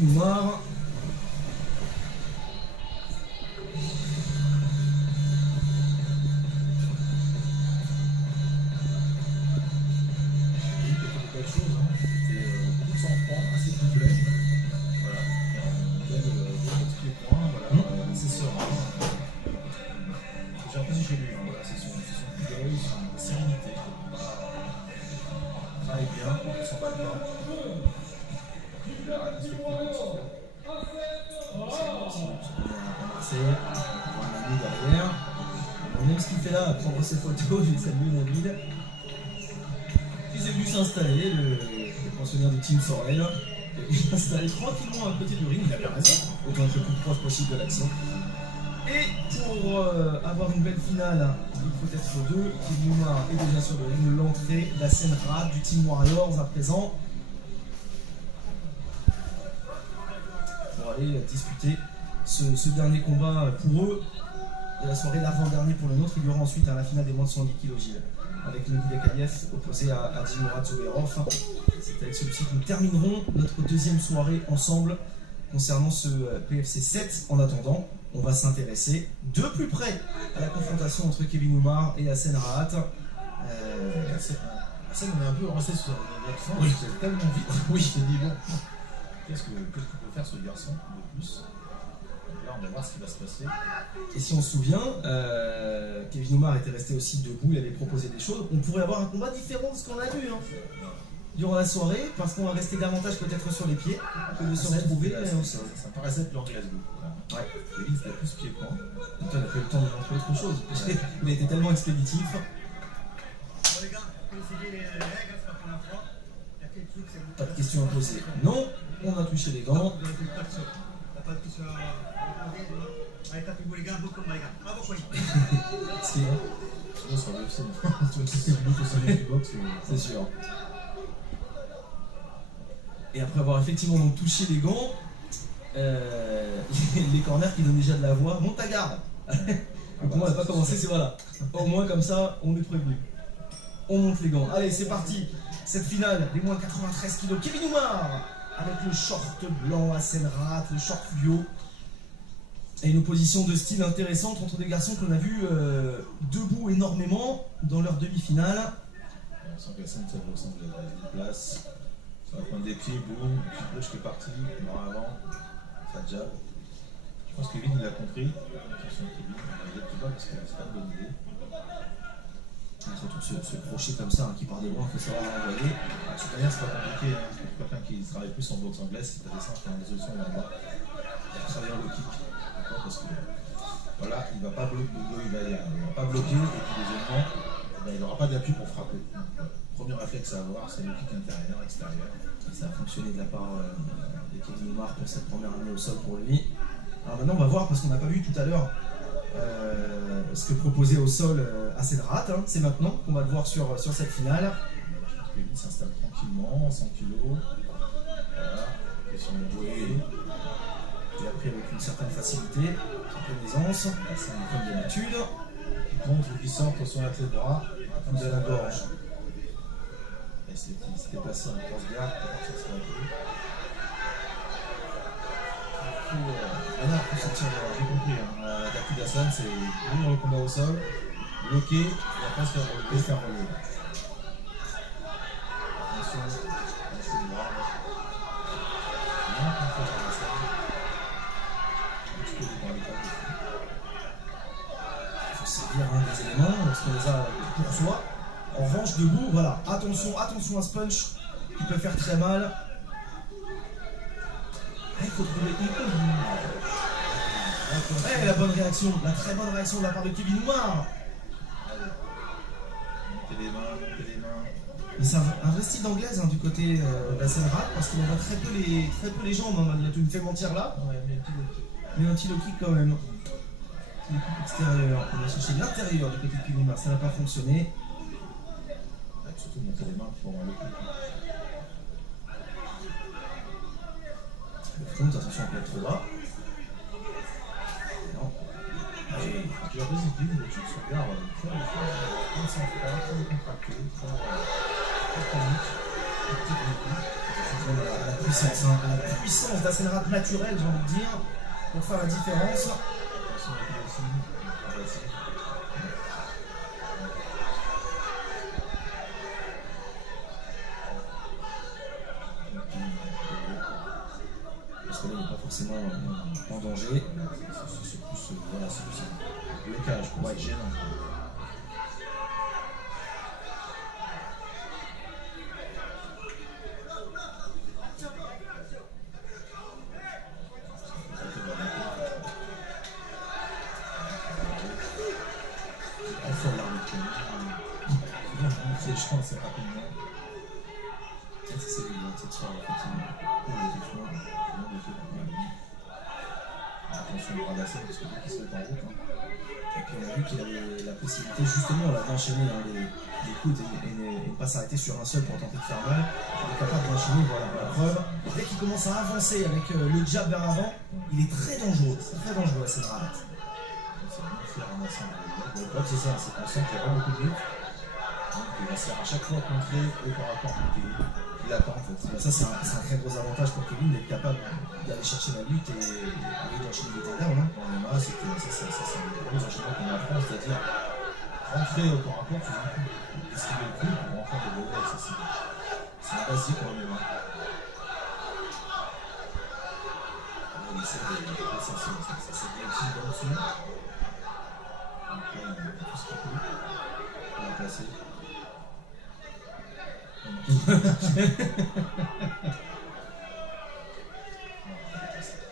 Kevin Noir. Prendre ses photos, j'ai salué Nabil. Ils est venu s'installer, le pensionnaire de Team Sorel. Il est installé tranquillement à côté du ring, il avait raison, autant être le plus proche possible de l'action. Et pour avoir une belle finale, il faut être deux. Kevin Noir est déjà sur le ring, l'entrée, la scène rap du Team Warriors à présent. Pour aller disputer ce dernier combat pour eux. Et la soirée l'avant-dernier pour le nôtre, il y aura ensuite à la finale des moins de 110 kg avec Nobile Kayev opposé à Dimurad Zouverov. C'est avec celui-ci que nous terminerons notre deuxième soirée ensemble concernant ce PFC 7. En attendant, on va s'intéresser de plus près à la confrontation entre Kevin Oumar et Hassen Rahat. Hassen, on est un peu resté sur notre fin, oui. C'est tellement vite. Oui, je t'ai dit, bon, qu'est-ce que peut faire ce garçon de plus? Là, on va voir ce qui va se passer. Et si on se souvient, Kevin Oumar était resté aussi debout, il avait proposé des choses. On pourrait avoir un combat différent de ce qu'on a vu durant la soirée, parce qu'on va rester davantage peut-être sur les pieds que de se retrouver au sol. Ça me paraissait être l'anglais. Ouais. Kevin, c'était plus pied-point. On n'a pas eu le temps de montrer autre chose. Ouais. Il a été tellement expéditif. Pas de questions à poser. Non, on a touché les gants. C'est sûr. Et après avoir effectivement donc touché les gants, les corners qui donnent déjà de la voix, monte ta garde. Donc on va pas commencer, c'est voilà. Au moins comme ça, on est prévenu. On monte les gants. Allez, c'est parti. Cette finale, les moins 93 kg. Kevin Oumar avec le short blanc Hassen Rahat, le short fluo. Et une opposition de style intéressante entre des garçons qu'on a vu debout énormément dans leur demi-finale. On sent qu'Hassen ressemble à une place. Sur la pointe des pieds, boum, pied gauche qui est parti, noir avant, ça jab. Je pense que Kevin il a compris. Attention Kevin, il est plus bas parce que c'est pas une bonne idée. Et surtout ce crochet comme ça qui part de loin, il faut savoir l'envoyer. De toute manière, c'est pas compliqué. Pour quelqu'un qui travaille plus en boxe anglaise, si tu as des sens en résolution là bas, il va travailler en low kick. Parce que voilà, il ne va pas bloquer, il va pas bloquer, et puis deuxièmement, il n'aura pas d'appui pour frapper. Donc, premier réflexe à avoir, c'est le kick intérieur, extérieur. Et ça a fonctionné de la part de Kevin Oumar pour cette première année au sol pour lui. Alors maintenant, on va voir, parce qu'on n'a pas vu tout à l'heure ce que proposait au sol Hassen Rahat. C'est maintenant qu'on va le voir sur cette finale. Je pense que Kevin s'installe tranquillement, 100 kg. Voilà, question de jouer. Il a pris avec une certaine facilité, une aisance, c'est comme d'habitude. Il contre ou qui sort, attention à la tête droite, de la gorge. Et c'était passé en cross-garde pour partir sur la queue. Faut sortir, j'ai compris, la tactique d'Hassen, c'est ouvrir le combat au sol, bloquer et après se faire relever. Attention, c'est le bras. Bien confiant sur Hassen. Un petit peu dans les tables. Il faut saisir des éléments lorsqu'on les a pour soi. En revanche, debout, voilà, attention à ce punch qui peut faire très mal. Il faut trouver la bonne réaction, la très bonne réaction de la part de Kevin Oumar. Montez les mains. Mais c'est un vrai style d'anglaise du côté de Hassen Rahat parce qu'il envoie très peu les jambes. Il a tout me fait mentir là. Ouais, mais un petit low kick quand même. C'est le kick extérieur. On a cherché l'intérieur du côté de Kevin Oumar, ça n'a pas fonctionné. Surtout monter les mains pour le coup. Le front, attention, on peut être trop bas. Non. Allez, tu as positif, mais tu te regardes très sans froid, très contracté, très panique, très technique. À la puissance, hein, à la puissance d'Asenrat naturelle, j'ai envie de dire, pour faire la différence. Attention à la guillotine. Parce que là, il n'est pas forcément en danger. C'est plus, voilà, c'est plus un blocage, pour être gênant. C'est chiant, c'est rapidement. C'est cette soirée, effectivement. Attention au bras d'Assel parce que dès qu'il se met en route. Et puis on a vu qu'il avait la possibilité justement là, d'enchaîner les coudes et ne pas s'arrêter sur un seul pour tenter de faire mal. Il est capable d'enchaîner, voilà, la preuve. Dès qu'il commence à avancer avec le jab vers l'avant, il est très dangereux à Senrat. C'est bien fait ramasser un peu. Le bloc, c'est ça, c'est qu'on sent qu'il n'y a pas beaucoup de lutte. Donc il va se faire à chaque fois contrer au par rapport à Kevin. Il attend en fait. Ça, c'est un très gros avantage pour Kevin d'être capable d'aller chercher la lutte et d'enchaîner les takedowns. Hein. Dans le MMA, c'est que ça, c'est un des gros enchaînements qu'on apprend, c'est-à-dire rentrer au par rapport, tu veux esquiver le coup pour rentrer de voler. C'est un basique pour le MMA. On essaie de passer ça bien aussi dans le dessus. Donc là, il y a tout ce qu'il peut. On va placer.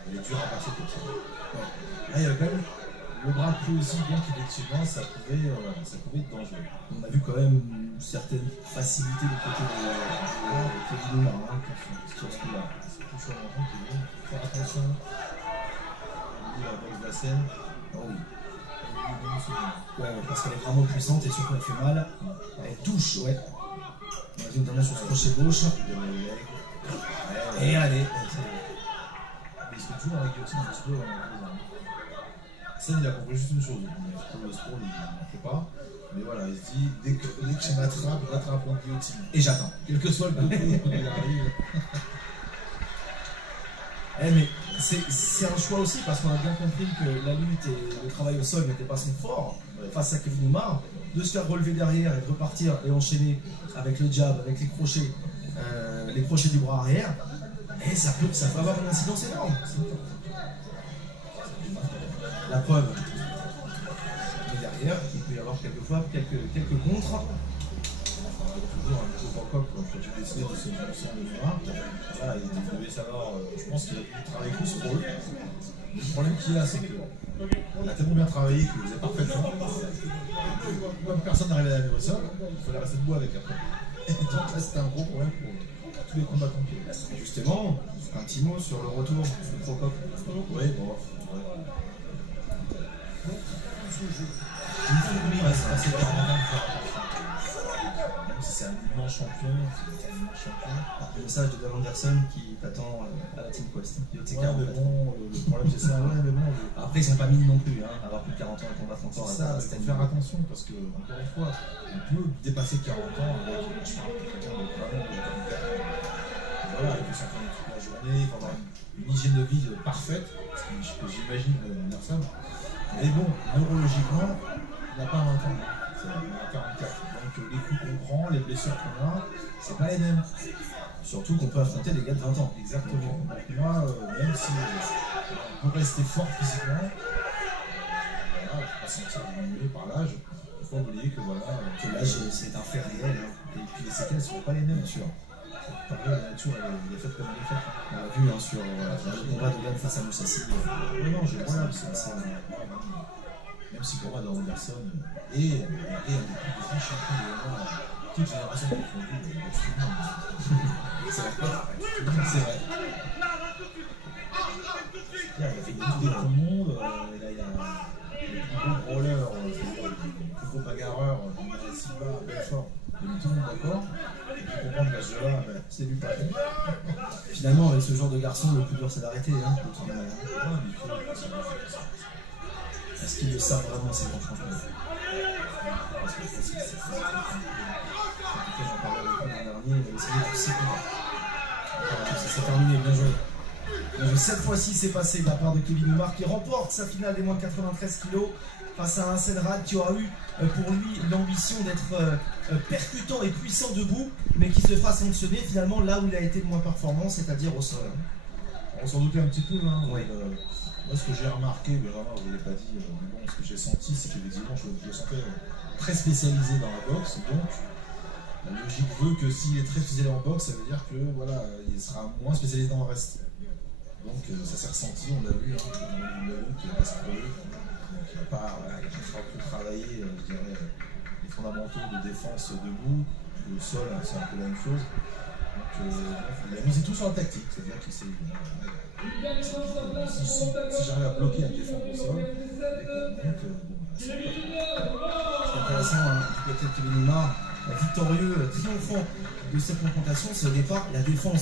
Il est dur à passer comme ça. Là, il y avait quand même le bras pris aussi, bien qu'effectivement, ça pouvait être dangereux. On a vu quand même une certaine facilité du côté de Kevin là, hein, sur ce coup-là. C'est toujours un rond qui vient. Faire attention. On dit la boxe de la scène. Oh oui. Ouais, parce qu'elle est vraiment puissante et surtout elle fait mal. Elle touche, ouais. On a vu notamment sur ce crochet gauche. Et allez. Il se fait toujours avec Guillotine de Spro. Scène, il a compris juste une chose. Pour le Spro, il n'en fait pas. Mais voilà, il se dit, dès que je m'attrape en guillotine. Et j'attends. Quel que soit le coup, il arrive. Eh mais c'est un choix aussi parce qu'on a bien compris que la lutte et le travail au sol n'étaient pas son fort face à Kevin Oumar. De se faire relever derrière et de repartir et enchaîner avec le jab, avec les crochets du bras arrière, et ça peut avoir une incidence énorme. La preuve, mais derrière, il peut y avoir quelquefois quelques contres. Toujours un nouveau Bangkok, quand j'ai décidé de se lancer en MMA. Voilà, il devait savoir, je pense qu'il a dû travailler plus sur eux. Le problème qu'il a, c'est qu'il a tellement bien travaillé qu'il faisait parfaitement. Comme personne n'arrivait à la au sol, il fallait rester debout avec après. Et donc là, c'était un gros problème pour tous les combattants qui étaient. Justement, un petit mot sur le retour de Procop. Oui, bon, ouais. C'est assez permanent de faire attention. Même si c'est un immense champion, Le message de Dave Anderson qui t'attend à la Team Quest. Ouais, mais bon, le problème c'est ça. Ouais, mais bon, après, ils sont pas mille non plus, hein, avoir plus de 40 ans et combattre encore. C'est ça, il faut faire attention parce que, encore une fois, on peut dépasser 40 ans avec voilà, il faut s'entraîner toute la journée, il faut avoir une hygiène de vie parfaite, ce que j'imagine Anderson. Mais bon, neurologiquement, il n'a pas 20 ans, il a 44. Donc les coups qu'on prend, les blessures qu'on a, c'est pas les mêmes. Surtout qu'on peut affronter des gars de 20 ans. Exactement. Donc moi, même si on peut rester fort physiquement, voilà, il ne faut pas se sentir diminué par l'âge. Il faut oublier que voilà, que l'âge c'est un fait réel. Hein. Et puis les séquelles ne seront pas les mêmes. Bien sûr. Pareil, la nature, elle est faite comme elle est faite. On l'a vu hein, sur le combat de Dan face à Moussassi. Non, je vois, c'est ça. Même si pour moi, dans Anderson et un des plus grands champions de MMA, toute génération confondue, c'est vrai. C'est vrai. Il a fait tout le monde, il a le plus gros brawler, le plus gros bagarreur, Silva, Belfort, il a mis tout le monde d'accord. Et puis comprendre qu'à ce jeu-là, c'est lui pas fait. Finalement, avec ce genre de garçon, le plus dur c'est d'arrêter. Hein, est-ce qu'ils le savent vraiment ces grands champions? Parce que c'est j'en parlais avec lui l'an dernier, il a essayé pour 6 combats. Ça s'est terminé, bien joué. Cette fois-ci, c'est passé de la part de Kevin Oumar qui remporte sa finale des moins de 93 kg face à un Senrad qui aura eu pour lui l'ambition d'être percutant et puissant debout, mais qui se fera sanctionner finalement là où il a été le moins performant, c'est-à-dire au sol. On s'en doutait un petit peu. Hein, oui. Moi, ce que j'ai remarqué, mais vraiment, je ne l'ai pas dit, mais bon, ce que j'ai senti, c'est qu'effectivement, je le sentais très spécialisé dans la boxe. Donc, la logique veut que s'il est très spécialisé en boxe, ça veut dire que voilà, il sera moins spécialisé dans le reste. Donc, ça s'est ressenti, on l'a vu, hein, qu'il n'a pas scrollé, qu'il n'a pas travaillé, je dirais, les fondamentaux de défense debout. Le sol, c'est un peu la même chose. Donc, il a misé tout sur la tactique, c'est-à-dire qu'il s'est si j'arrive à bloquer, à défendre au sol, c'est intéressant, hein, du côté de Kevin Oumar, victorieux, triomphant de cette confrontation, c'est au départ la défense.